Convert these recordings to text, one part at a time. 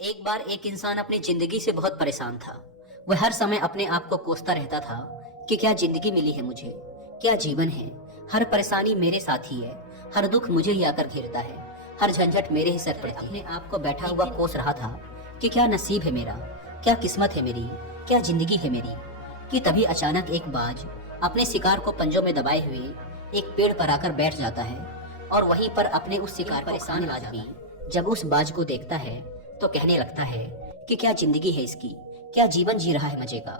एक बार एक इंसान अपनी जिंदगी से बहुत परेशान था। वह हर समय अपने आप को कोसता रहता था कि क्या जिंदगी मिली है मुझे, क्या जीवन है। हर परेशानी मेरे साथ ही है, हर दुख मुझे ही आकर घेरता है, हर झंझट मेरे ही सर पर अपने आप को बैठा हुआ कोस रहा था कि क्या नसीब है मेरा, क्या किस्मत है मेरी, क्या जिंदगी है मेरी। कि तभी अचानक एक बाज अपने शिकार को पंजों में दबाए हुए एक पेड़ पर आकर बैठ जाता है और वहीं पर अपने उस शिकार को परेशान आदमी जब उस बाज को देखता है तो कहने लगता है कि क्या जिंदगी है इसकी, क्या जीवन जी रहा है मजे का।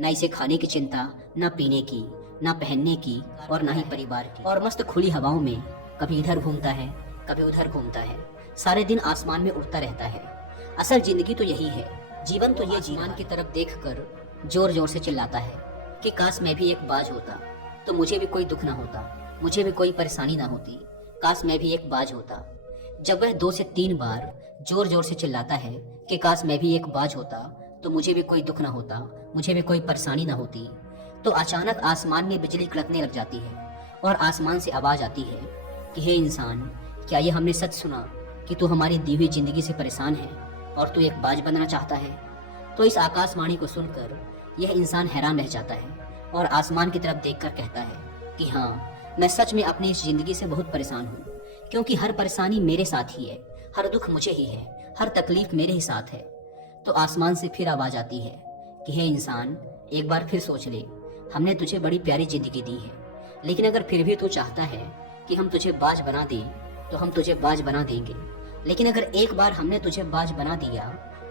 ना इसे खाने की चिंता, ना पीने की, ना पहनने की और ना ही परिवार की। और मस्त खुली हवाओं में कभी इधर घूमता है, कभी उधर घूमता है, सारे दिन आसमान में उड़ता रहता है। असल जिंदगी तो यही है, जीवन तो ये जीवन की तरफ देखकर जोर जोर से चिल्लाता है कि काश मैं भी एक बाज होता तो मुझे भी कोई दुख ना होता, मुझे भी कोई परेशानी ना होती, काश मैं भी एक बाज होता। जब वह 2 से 3 बार जोर जोर से चिल्लाता है कि काश मैं भी एक बाज होता तो मुझे भी कोई दुख ना होता, मुझे भी कोई परेशानी ना होती, तो अचानक आसमान में बिजली कड़कने लग जाती है और आसमान से आवाज आती है कि हे इंसान, क्या ये हमने सच सुना कि तू हमारी दी हुई जिंदगी से परेशान है और तू एक बाज बनना चाहता है। तो इस आकाशवाणी को सुनकर यह इंसान हैरान रह जाता है और आसमान की तरफ देखकर कहता है कि हाँ, मैं सच में अपनी इस जिंदगी से बहुत परेशान हूँ, क्योंकि हर परेशानी मेरे साथ ही है, हर दुख मुझे ही है, हर तकलीफ मेरे ही साथ है। तो आसमान से फिर आवाज आती है कि हे इंसान, एक बार फिर सोच ले, हमने तुझे बड़ी प्यारी जिंदगी दी है, लेकिन अगर फिर भी तू चाहता है कि हम तुझे बाज बना दें तो हम तुझे बाज बना देंगे। लेकिन अगर एक बार हमने तुझे बाज बना दिया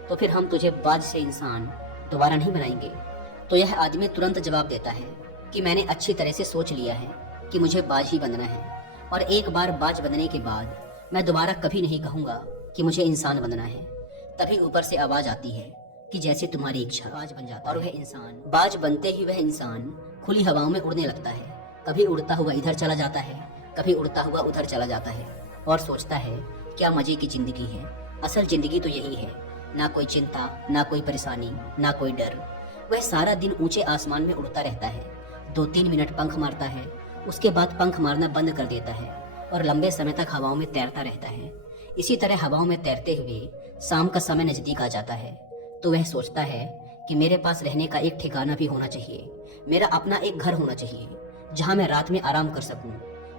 तो फिर हम तुझे बाज से इंसान दोबारा नहीं बनाएंगे। तो यह आदमी तुरंत जवाब देता है कि मैंने अच्छी तरह से सोच लिया है कि मुझे बाज ही बनना है, और एक बार बाज बनने के बाद मैं दोबारा कभी नहीं कहूंगा कि मुझे इंसान बनना है। तभी ऊपर से आवाज आती है कि जैसे तुम्हारी इच्छा। बाज बन जाता और वह इंसान बाज बनते ही वह इंसान खुली हवाओं में उड़ने लगता है। कभी उड़ता हुआ इधर चला जाता है, कभी उड़ता हुआ उधर चला जाता है और सोचता है क्या मजे की जिंदगी है। असल जिंदगी तो यही है, ना कोई चिंता, ना कोई परेशानी, ना कोई डर। वह सारा दिन ऊंचे आसमान में उड़ता रहता है, 2-3 मिनट पंख मारता है, उसके बाद पंख मारना बंद कर देता है और लंबे समय तक हवाओं में तैरता रहता है। इसी तरह हवाओं में तैरते हुए शाम का समय नजदीक आ जाता है तो वह सोचता है कि मेरे पास रहने का एक ठिकाना भी होना चाहिए, मेरा अपना एक घर होना चाहिए जहां मैं रात में आराम कर सकूं।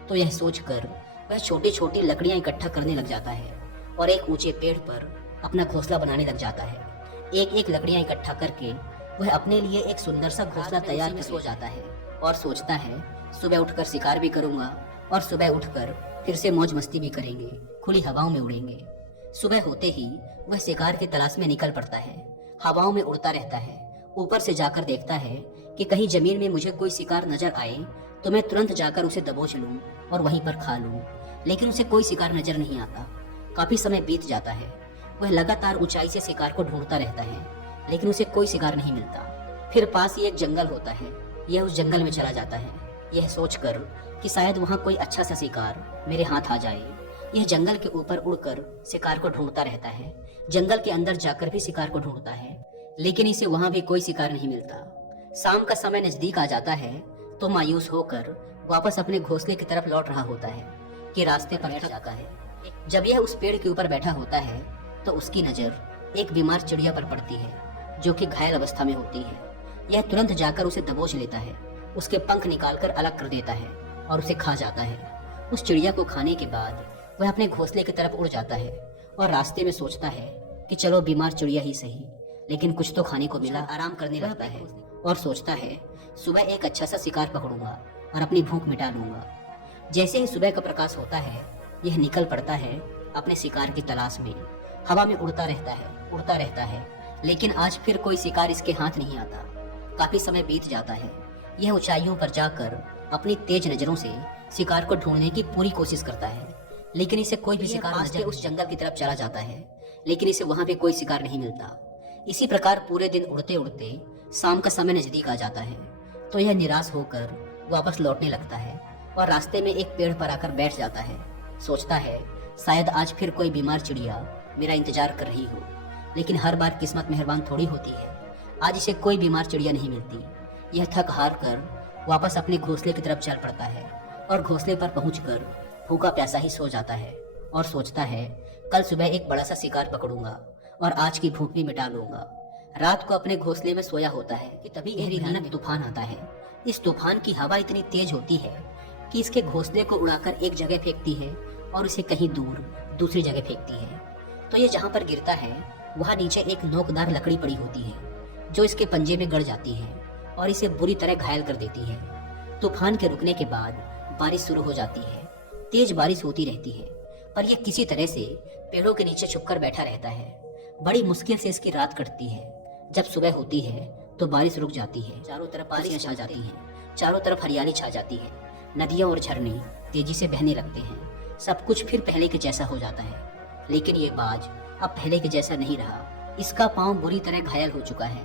तो यह सोचकर वह छोटी छोटी लकड़ियां इकट्ठा करने लग जाता है और एक ऊंचे पेड़ पर अपना घोंसला बनाने लग जाता है। एक एक लकड़ियां इकट्ठा करके वह अपने लिए एक सुंदर सा घोंसला तैयार कर सो जाता है और सोचता है सुबह उठकर शिकार भी करूंगा और सुबह उठकर फिर से मौज मस्ती भी करेंगे, खुली हवाओं में उड़ेंगे। सुबह होते ही वह शिकार की तलाश में निकल पड़ता है, हवाओं में उड़ता रहता है। ऊपर से जाकर देखता है कि कहीं जमीन में मुझे कोई शिकार नजर आए तो मैं तुरंत जाकर उसे दबोच लूं और वहीं पर खा लूं। लेकिन उसे कोई शिकार नजर नहीं आता। काफी समय बीत जाता है, वह लगातार ऊंचाई से शिकार को ढूंढता रहता है, लेकिन उसे कोई शिकार नहीं मिलता। फिर पास ही एक जंगल होता है, यह उस जंगल में चला जाता है, यह सोचकर कि शायद वहाँ कोई अच्छा सा शिकार मेरे हाथ आ जाए। यह जंगल के ऊपर उड़कर शिकार को ढूंढता रहता है, जंगल के अंदर जाकर भी शिकार को ढूंढता है, लेकिन इसे वहाँ भी कोई शिकार नहीं मिलता। शाम का समय नजदीक आ जाता है तो मायूस होकर वापस अपने घोंसले की तरफ लौट रहा होता है कि रास्ते पर बैठ जाता है। जब यह उस पेड़ के ऊपर बैठा होता है तो उसकी नजर एक बीमार चिड़िया पर पड़ती है जो कि घायल अवस्था में होती है। यह तुरंत जाकर उसे दबोच लेता है, उसके पंख निकालकर अलग कर देता है और उसे खा जाता है। उस चिड़िया को खाने के बाद वह अपने घोंसले की तरफ उड़ जाता है और रास्ते में सोचता है कि चलो बीमार चिड़िया ही सही, लेकिन कुछ तो खाने को मिला। आराम करने लगता है और सोचता है सुबह एक अच्छा सा शिकार पकड़ूंगा और अपनी भूख मिटा लूंगा। जैसे ही सुबह का प्रकाश होता है यह निकल पड़ता है अपने शिकार की तलाश में। हवा में उड़ता रहता है, लेकिन आज फिर कोई शिकार इसके हाथ नहीं आता। काफी समय बीत जाता है, यह ऊंचाइयों पर जाकर अपनी तेज नजरों से शिकार को ढूंढने की पूरी कोशिश करता है, लेकिन इसे कोई भी शिकार नजर। उस जंगल की तरफ चला जाता है, लेकिन इसे वहां भी कोई शिकार नहीं मिलता। इसी प्रकार पूरे दिन उड़ते उड़ते शाम का समय नजदीक आ जाता है तो यह निराश होकर वापस लौटने लगता है और रास्ते में एक पेड़ पर आकर बैठ जाता है। सोचता है शायद आज फिर कोई बीमार चिड़िया मेरा इंतजार कर रही हो, लेकिन हर बार किस्मत मेहरबान थोड़ी होती है। आज इसे कोई बीमार चिड़िया नहीं मिलती। यह थक हार कर वापस अपने घोंसले की तरफ चल पड़ता है और घोंसले पर पहुंचकर भूखा प्यासा ही सो जाता है और सोचता है कल सुबह एक बड़ा सा शिकार पकड़ूंगा और आज की भूख भी मिटा लूंगा। रात को अपने घोंसले में सोया होता है कि तभी गहरी भयानक तूफान आता है। इस तूफान की हवा इतनी तेज होती है कि इसके घोंसले को उड़ाकर एक जगह फेंकती है और उसे कहीं दूर दूसरी जगह फेंकती है। तो ये जहाँ पर गिरता है वहाँ नीचे एक नोकदार लकड़ी पड़ी होती है जो इसके पंजे में गड़ जाती है और इसे बुरी तरह घायल कर देती है। तूफान के रुकने के बाद बारिश शुरू हो जाती है। तेज बारिश होती रहती है पर यह किसी तरह से पेड़ों के नीचे छुपकर बैठा रहता है। बड़ी मुश्किल से इसकी रात कटती है। जब सुबह होती है तो बारिश रुक जाती है। चारों तरफ बारिश छा जाती है। चारों तरफ हरियाली छा जाती है। नदियां और झरने तेजी से बहने लगते हैं। सब कुछ फिर पहले के जैसा हो जाता है। लेकिन ये बाज अब पहले के जैसा नहीं रहा। इसका पाँव बुरी तरह घायल हो चुका है।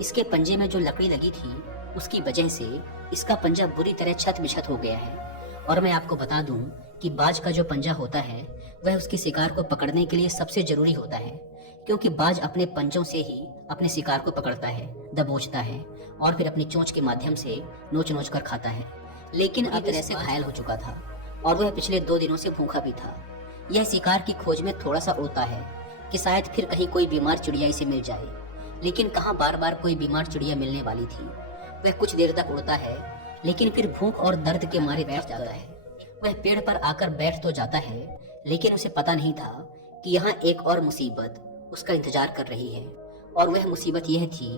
इसके पंजे में जो लकड़ी लगी थी उसकी वजह से इसका पंजा बुरी तरह छत बिछत हो गया है। और मैं आपको बता दूं कि बाज का जो पंजा होता है वह उसके शिकार को पकड़ने के लिए सबसे जरूरी होता है, क्योंकि बाज अपने पंजों से ही अपने शिकार को पकड़ता है, दबोचता है और फिर अपनी चोंच के माध्यम से नोच नोच कर खाता है। लेकिन अब तरह से घायल हो चुका था और वह पिछले 2 दिनों से भूखा भी था। यह शिकार की खोज में थोड़ा सा उड़ता है कि शायद फिर कहीं कोई बीमार चिड़िया इसे मिल जाए, लेकिन कहाँ बार बार कोई बीमार चिड़िया मिलने वाली थी। वह कुछ देर तक उड़ता है लेकिन फिर भूख और दर्द के मारे बैठ जाता है। वह पेड़ पर आकर बैठ तो जाता है लेकिन उसे पता नहीं था कि यहाँ एक और मुसीबत उसका इंतजार कर रही है। और वह मुसीबत यह थी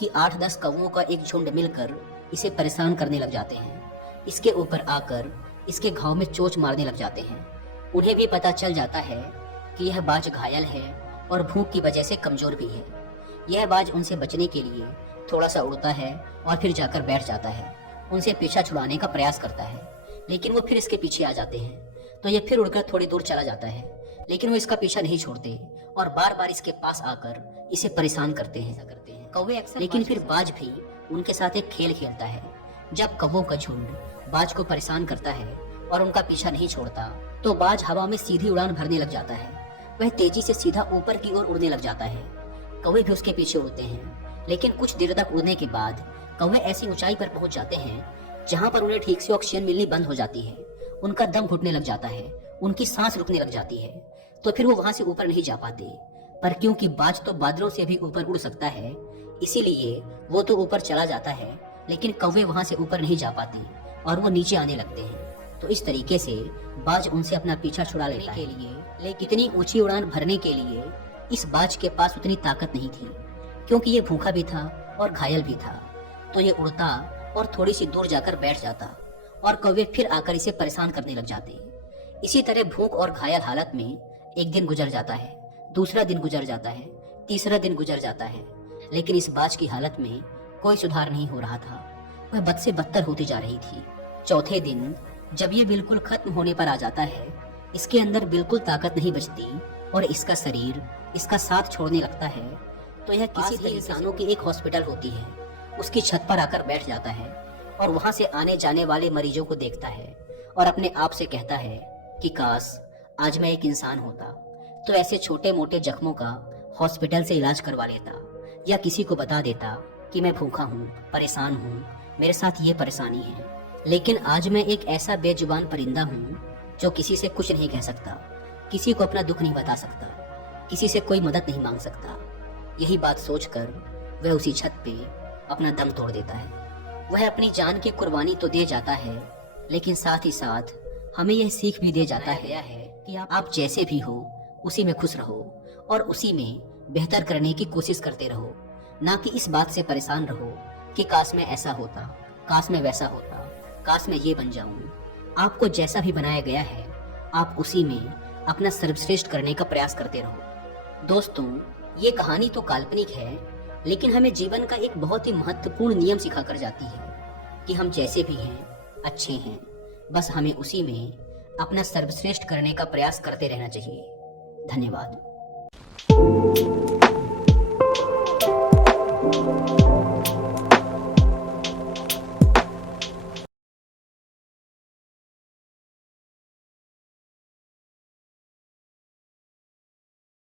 कि 8-10 कौवों का एक झुंड मिलकर इसे परेशान करने लग जाते हैं। इसके ऊपर आकर इसके घाव में चोंच मारने लग जाते हैं। उन्हें भी पता चल जाता है कि यह बाज घायल है और भूख की वजह से कमजोर भी है। यह बाज उनसे बचने के लिए थोड़ा सा उड़ता है और फिर जाकर बैठ जाता है। उनसे पीछा छुड़ाने का प्रयास करता है लेकिन वो फिर इसके पीछे आ जाते हैं। तो यह फिर उड़कर थोड़ी दूर चला जाता है लेकिन वो इसका पीछा नहीं छोड़ते और बार बार इसके पास आकर इसे परेशान करते हैं कौवे अक्सर। लेकिन फिर बाज भी उनके साथ एक खेल खेलता है। जब कौवों का झुंड बाज को परेशान करता है और उनका पीछा नहीं छोड़ता तो बाज हवा में सीधी उड़ान भरने लग जाता है। वह तेजी से सीधा ऊपर की ओर उड़ने लग जाता है। कौवे भी उसके पीछे उड़ते हैं लेकिन कुछ देर तक उड़ने के बाद कौवे ऐसी ऊंचाई पर पहुंच जाते हैं जहां पर उन्हें ठीक से ऑक्सीजन मिलनी बंद हो जाती है। उनका दम घुटने लग जाता है, उनकी सांस रुकने लग जाती है। तो फिर वो वहां से ऊपर नहीं जा पाते। पर क्योंकि बाज तो बादलों से भी ऊपर उड़ सकता है इसीलिए वो तो ऊपर चला जाता है, लेकिन कौवे वहां से ऊपर नहीं जा पाते और वो नीचे आने लगते हैं। तो इस तरीके से बाज उनसे अपना पीछा छुड़ा लेने के लिए, लेकिन इतनी ऊंची उड़ान भरने के लिए इस बाज के पास उतनी ताकत नहीं थी, क्योंकि ये भूखा भी था और घायल भी था। तो ये उड़ता और थोड़ी सी दूर जाकर बैठ जाता और कौवे फिर आकर इसे परेशान करने लग जाते। इसी तरह भूख और घायल हालत में एक दिन गुजर जाता है, दूसरा दिन गुजर जाता है, तीसरा दिन गुजर जाता है, लेकिन इस बाज की हालत में कोई सुधार नहीं हो रहा था। वह बद से बदतर होती जा रही थी। चौथे दिन जब ये बिल्कुल खत्म होने पर आ जाता है, इसके अंदर बिल्कुल ताकत नहीं बचती और इसका शरीर इसका साथ छोड़ने लगता है, तो यह किसी भी इंसानों की एक हॉस्पिटल होती है उसकी छत पर आकर बैठ जाता है और वहां से आने जाने वाले मरीजों को देखता है और अपने आप से कहता है कि काश आज मैं एक इंसान होता तो ऐसे छोटे मोटे जख्मों का हॉस्पिटल से इलाज करवा लेता, या किसी को बता देता कि मैं भूखा हूँ, परेशान हूँ, मेरे साथ ये परेशानी है। लेकिन आज मैं एक ऐसा बेजुबान परिंदा हूँ जो किसी से कुछ नहीं कह सकता, किसी को अपना दुख नहीं बता सकता, किसी से कोई मदद नहीं मांग सकता। यही बात सोचकर वह उसी छत पे अपना दम तोड़ देता है। वह अपनी जान की कुर्बानी तो दे जाता है, लेकिन साथ ही साथ हमें यह सीख भी दे जाता है कि आप जैसे भी हो उसी में खुश रहो और उसी में बेहतर करने की कोशिश करते रहो, ना कि इस बात से परेशान रहो कि काश मैं ऐसा होता, काश मैं वैसा होता, काश मैं ये बन जाऊं। आपको जैसा भी बनाया गया है आप उसी में अपना सर्वश्रेष्ठ करने का प्रयास करते रहो। दोस्तों, ये कहानी तो काल्पनिक है, लेकिन हमें जीवन का एक बहुत ही महत्वपूर्ण नियम सिखा कर जाती है कि हम जैसे भी हैं अच्छे हैं, बस हमें उसी में अपना सर्वश्रेष्ठ करने का प्रयास करते रहना चाहिए। धन्यवाद।